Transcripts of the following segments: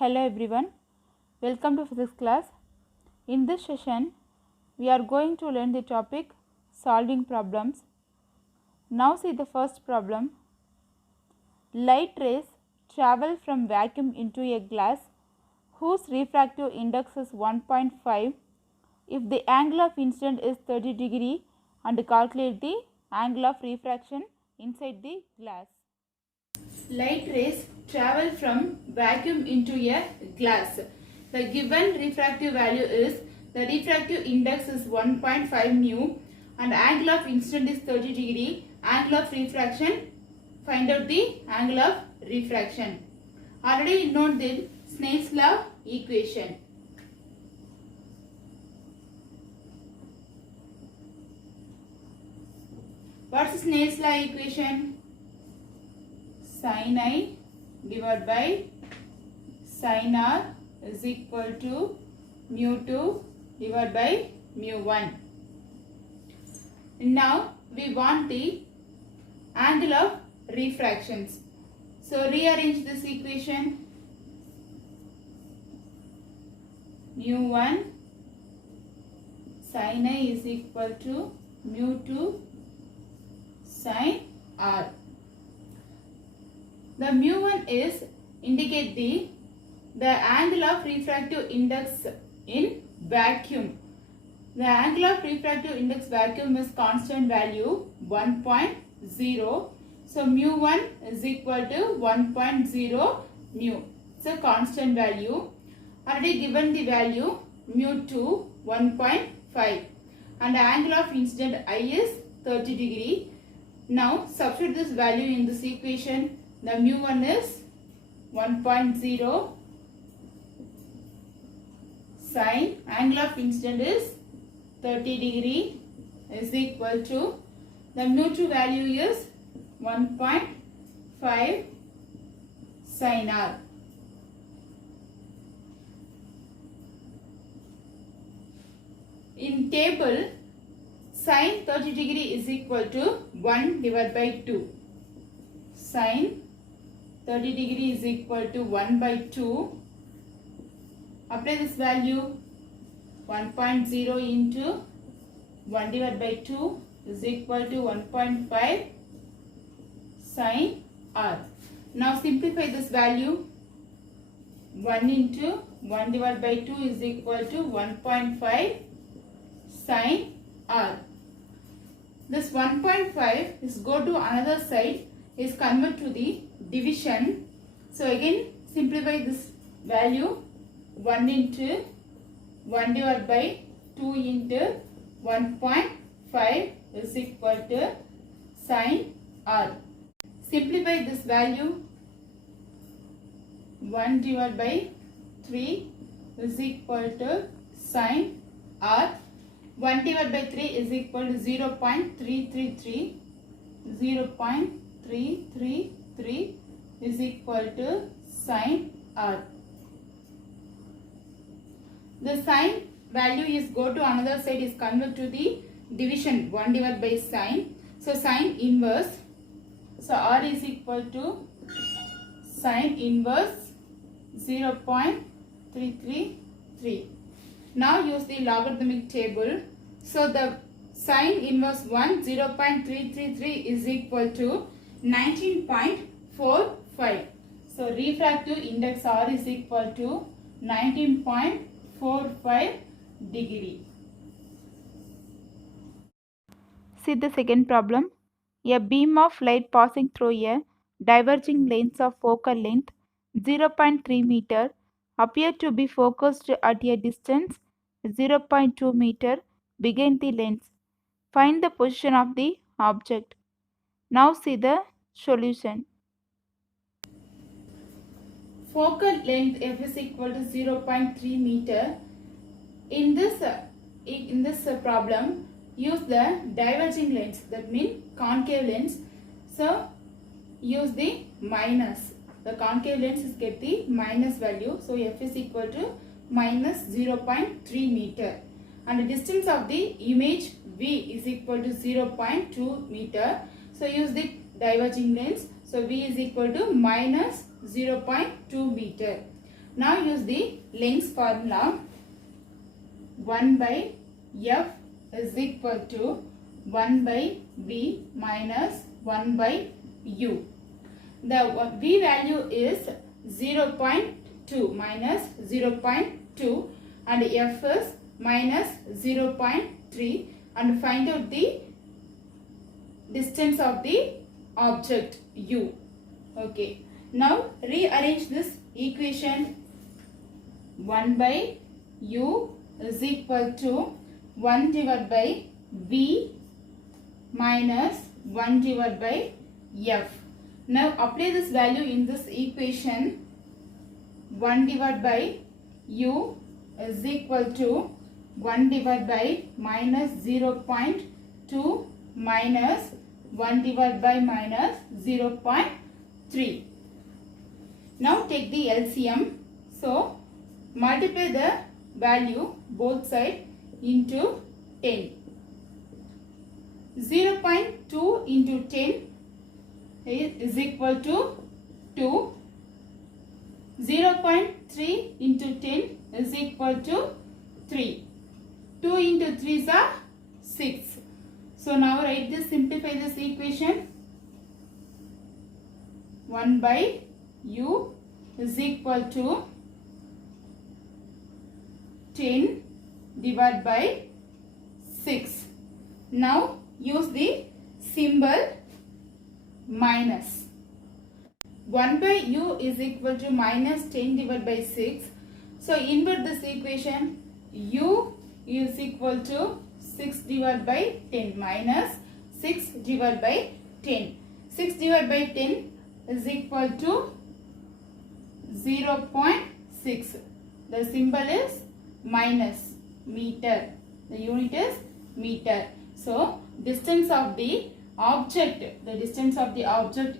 Hello everyone, welcome to physics class. In this session, we are going to learn the topic solving problems. Now see the first problem. Light rays travel from vacuum into a glass whose refractive index is 1.5 if the angle of incidence is 30 degree and calculate the angle of refraction inside the glass. Light rays travel from vacuum into a glass. The given refractive value is, the refractive index is 1.5 mu and angle of incidence is 30 degree. Angle of refraction, find out the angle of refraction. Already know the Snell's law equation. What's Snell's law equation? Sin I divided by sin R is equal to mu 2 divided by mu 1. Now we want the angle of refractions. So rearrange this equation. Mu 1 sin I is equal to mu 2 sin R. The mu 1 is indicate the angle of refractive index in vacuum. The angle of refractive index vacuum is constant value 1.0. So mu 1 is equal to 1.0 mu. It's a constant value. Already given the value mu 2 1.5 and the angle of incident I is 30 degree. Now substitute this value in this equation. The mu 1 is 1.0 sin angle of incident is 30 degree is equal to, the mu 2 value is 1.5 sin R. In table, sin 30 degree is equal to 1 divided by 2. Sin 30 degree is equal to 1 by 2. Apply this value. 1.0 into 1 divided by 2 is equal to 1.5 sin R. Now simplify this value. 1 into 1 divided by 2 is equal to 1.5 sin R. This 1.5 is go to another side, is convert to the division. So again simplify this value. 1 into 1 divided by 2 into 1.5 is equal to sin R. Simplify this value. 1 divided by 3 is equal to sin R. 1 divided by 3 is equal to 0.333. 0.333 is equal to sin R. The sin value is go to another side, is convert to the division 1 divided by sin. So sin inverse. So R is equal to sin inverse 0.333. Now use the logarithmic table. So the sin inverse 0.333 is equal to 19.45. So refractive index R is equal to 19.45 degree. See the second problem. A beam of light passing through a diverging lens of focal length 0.3 meter appear to be focused at a distance 0.2 meter behind the lens. Find the position of the object. Now see the solution. Focal length f is equal to 0.3 meter. In this problem, use the diverging lens, that means concave lens. So use the minus. The concave lens is get the minus value. So f is equal to minus 0.3 meter. And the distance of the image v is equal to 0.2 meter. So use the diverging lens. So v is equal to minus 0.2 meter. Now use the length formula. 1 by f is equal to 1 by v minus 1 by u. The v value is 0.2 minus 0.2 and f is minus 0.3, and find out the distance of the object u. Okay. Now rearrange this equation. 1 by u is equal to 1 divided by v minus 1 divided by f. Now apply this value in this equation. 1 divided by u is equal to 1 divided by minus 0.2 minus 1 divided by minus 0.3. Now take the LCM. So multiply the value both sides into 10. 0.2 into 10 is equal to 2. 0.3 into 10 is equal to 3. 2 into 3 is 6. So now write this, simplify this equation. 1 by u is equal to 10 divided by 6. Now use the symbol minus. 1 by u is equal to minus 10 divided by 6. So invert this equation. U is equal to 6 divided by 10 minus 6 divided by 10. 6 divided by 10 is equal to 0.6. The symbol is minus, meter. The unit is meter. So distance of the object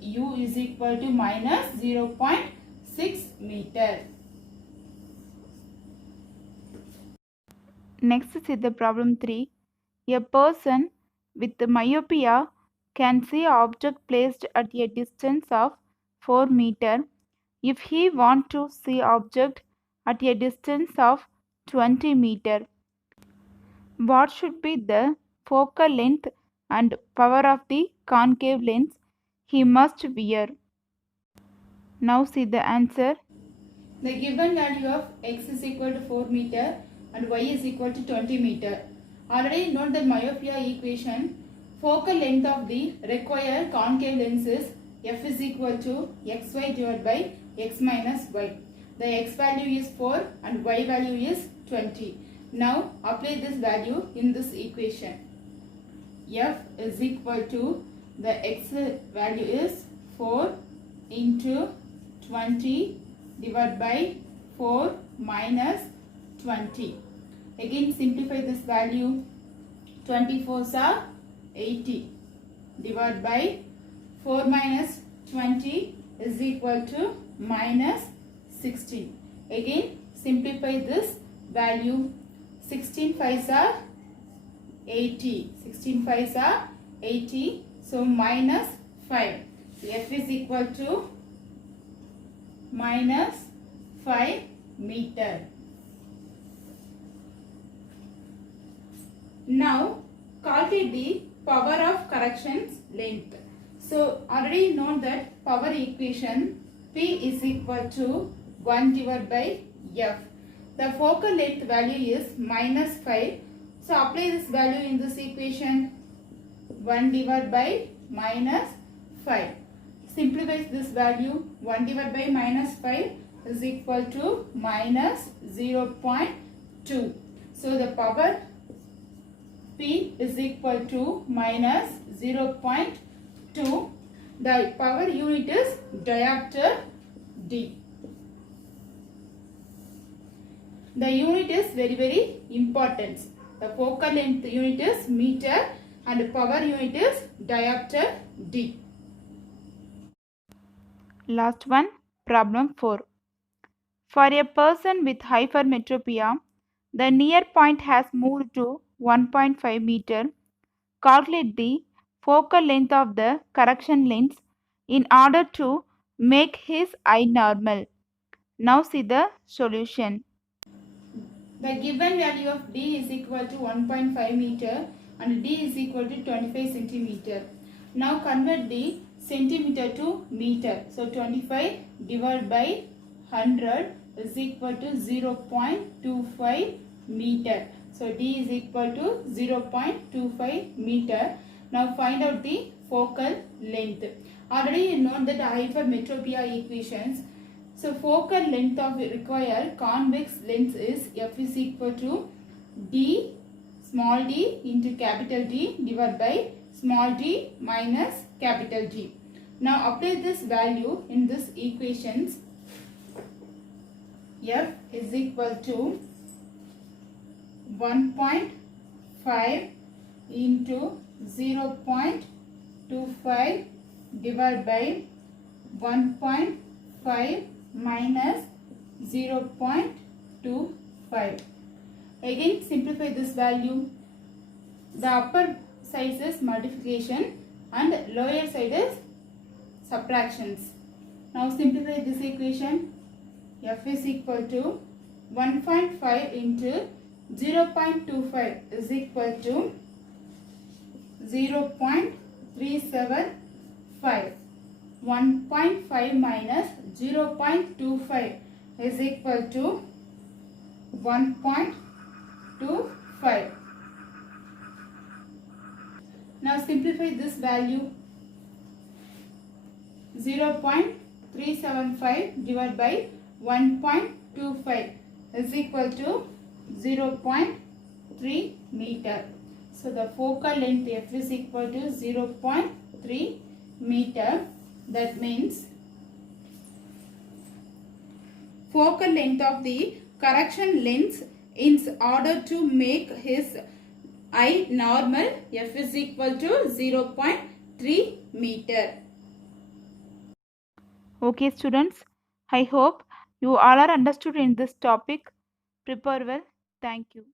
u is equal to minus 0.6 meter. Next see the problem 3. A person with myopia can see an object placed at a distance of 4 meter. If he wants to see object at a distance of 20 meter, what should be the focal length and power of the concave lens he must wear? Now see the answer. The given value of x is equal to 4 meter and y is equal to 20 meter. Already note the myopia equation. Focal length of the required concave lens is f is equal to xy divided by x minus y. The x value is 4 and y value is 20. Now apply this value in this equation. F is equal to, the x value is 4 into 20 divided by 4 minus 20. Again simplify this value. 24s are 80 divided by 4 minus 20 is equal to minus 16. Again simplify this value. 16 5s are 80. 16 5s are 80. So minus 5. So f is equal to minus 5 meter. Now calculate the power of corrections length. So already know that power equation P is equal to 1 divided by F. The focal length value is minus 5. So apply this value in this equation. 1 divided by minus 5. Simplify this value. 1 divided by minus 5 is equal to minus 0.2. So the power P is equal to minus 0.2. The power unit is diopter D. The unit is very important. The focal length unit is meter and power unit is diopter D. Last one, problem 4. For a person with hypermetropia, the near point has moved to 1.5 meter. Calculate the focal length of the correction lens in order to make his eye normal. Now see the solution. The given value of D is equal to 1.5 meter and D is equal to 25 centimeter. Now convert the centimeter to meter. So 25 divided by 100 is equal to 0.25 meter. So D is equal to 0.25 meter. Now find out the focal length. Already you know that hypermetropia equations. So focal length of required convex lens is F is equal to D small d into capital D divided by small d minus capital D. Now apply this value in this equations. F is equal to 1.5 into 0.25 divided by 1.5 minus 0.25. Again simplify this value. The upper side is multiplication and lower side is subtractions. Now simplify this equation. F is equal to 1.5 into 0.25 is equal to 0.375. 1.5 minus 0.25 is equal to 1.25. Now simplify this value. 0.375 divided by 1.25 is equal to 0.3 meter. So the focal length F is equal to 0.3 meter. That means focal length of the correction lens in order to make his eye normal, F is equal to 0.3 meter. Okay students, I hope you all are understood in this topic. Prepare well. Thank you.